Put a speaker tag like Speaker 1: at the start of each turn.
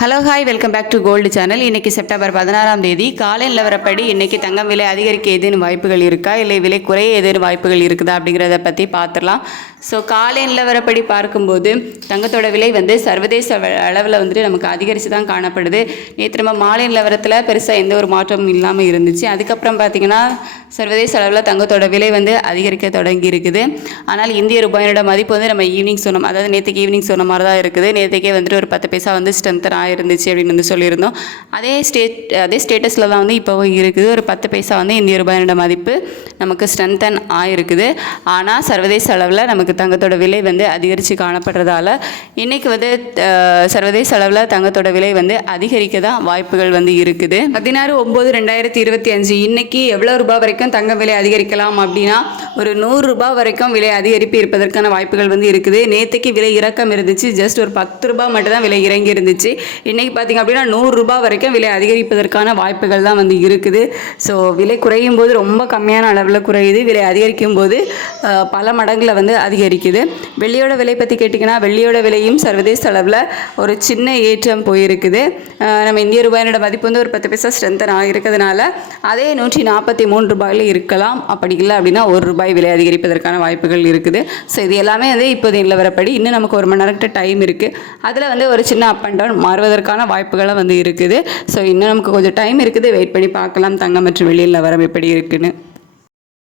Speaker 1: Hello hi welcome back to gold channel இன்றைக்கி September பதினாறாம் தேதி. காலை நிலவரப்படி இன்றைக்கி தங்கம் விலை அதிகரிக்க ஏதேனும் வாய்ப்புகள் இருக்கா? இல்லை விலை குறைய ஏதேனும் வாய்ப்புகள் இருக்குதா? அப்படிங்கிறத பற்றி பார்த்துடலாம் ஸோ காலை நிலவரப்படி பார்க்கும்போது தங்கத்தோட விலை வந்து சர்வதேச அளவில் வந்துட்டு நமக்கு அதிகரித்து தான் காணப்படுது. நேற்று நம்ம மாலை நிலவரத்தில் பெருசாக எந்த ஒரு மாற்றமும் இல்லாமல் இருந்துச்சு. அதுக்கப்புறம் பார்த்திங்கன்னா சர்வதேச அளவில் தங்கத்தோட விலை வந்து அதிகரிக்க தொடங்கி இருக்குது ஆனால் இந்திய ரூபாயினோட மதிப்பு வந்து நம்ம ஈவினிங் சொன்னோம் அதாவது நேற்றுக்கு ஈவினிங் சொன்ன மாதிரி தான் இருக்குது. நேற்றுக்கே வந்துட்டு ஒரு பத்து பைசா வந்து ஸ்ட்ரென்த்தன் ஆயிருந்துச்சு அப்படின்னு வந்து சொல்லியிருந்தோம். அதே ஸ்டேட் அதே ஸ்டேட்டஸில் தான் வந்து இப்போவும் இருக்குது. ஒரு பத்து பைசா வந்து இந்திய ரூபாயோட மதிப்பு. நமக்கு ஸ்ட்ரென்தன் ஆயிருக்குது ஆனால் சர்வதேச அளவில் நமக்கு தங்கத்தோட விலை வந்து அதிகரித்து காணப்படுறதால இன்றைக்கி வந்து சர்வதேச அளவில் தங்கத்தோட விலை வந்து அதிகரிக்க தான் வாய்ப்புகள் வந்து இருக்குது. பதினாறு ஒம்பது ரெண்டாயிரத்தி இருபத்தி அஞ்சு இன்றைக்கி எவ்வளோ ரூபாய் வரைக்கும் தங்க விலை அதிகரிக்கலாம் அப்படின்னா ஒரு நூறு ரூபாய் வரைக்கும் விலை அதிகரிப்பு இருப்பதற்கான வாய்ப்புகள் வந்து இருக்குது. நேற்றுக்கு விலை இறக்கம் இருந்துச்சு. ஜஸ்ட் ஒரு பத்து ரூபாய் மட்டும் தான் விலை இறங்கி இருந்துச்சு. இன்றைக்கி பார்த்தீங்க அப்படின்னா நூறுரூபா வரைக்கும் விலை அதிகரிப்பதற்கான வாய்ப்புகள் தான் வந்து இருக்குது. ஸோ விலை குறையும் போது ரொம்ப கம்மியான அளவில் குறையுது விலை அதிகரிக்கும் போது பல மடங்கில் வந்து அதிகரிக்குது. வெள்ளியோட விலை பற்றி கேட்டிங்கன்னா வெள்ளியோட விலையும் சர்வதேச அளவில் ஒரு சின்ன ஏற்றம் போயிருக்குது. நம்ம இந்திய ரூபாயினோட மதிப்பு வந்து ஒரு பத்து பைசா ஸ்ட்ரென்தன் ஆகிருக்கிறதுனால அதே நூற்றி நாற்பத்தி மூணு ரூபாயில் இருக்கலாம். அப்படி இல்லை அப்படின்னா ஒரு ரூபாய் விலை அதிகரிப்பதற்கான வாய்ப்புகள் இருக்குது. ஸோ இது எல்லாமே வந்து இப்போது நிலவரப்படி இன்னும் நமக்கு ஒரு மணி நேரம்கிட்ட டைம் இருக்குது அதில் வந்து ஒரு சின்ன அப் அண்ட் டவுன் மாறுவதற்கான வாய்ப்புகளும் வந்து இருக்குது. ஸோ இன்னும் நமக்கு கொஞ்சம் டைம் இருக்குது. வெயிட் பண்ணி பார்க்கலாம். தங்கம் மற்றும் வெளியில் வரம் எப்படி இருக்குன்னு.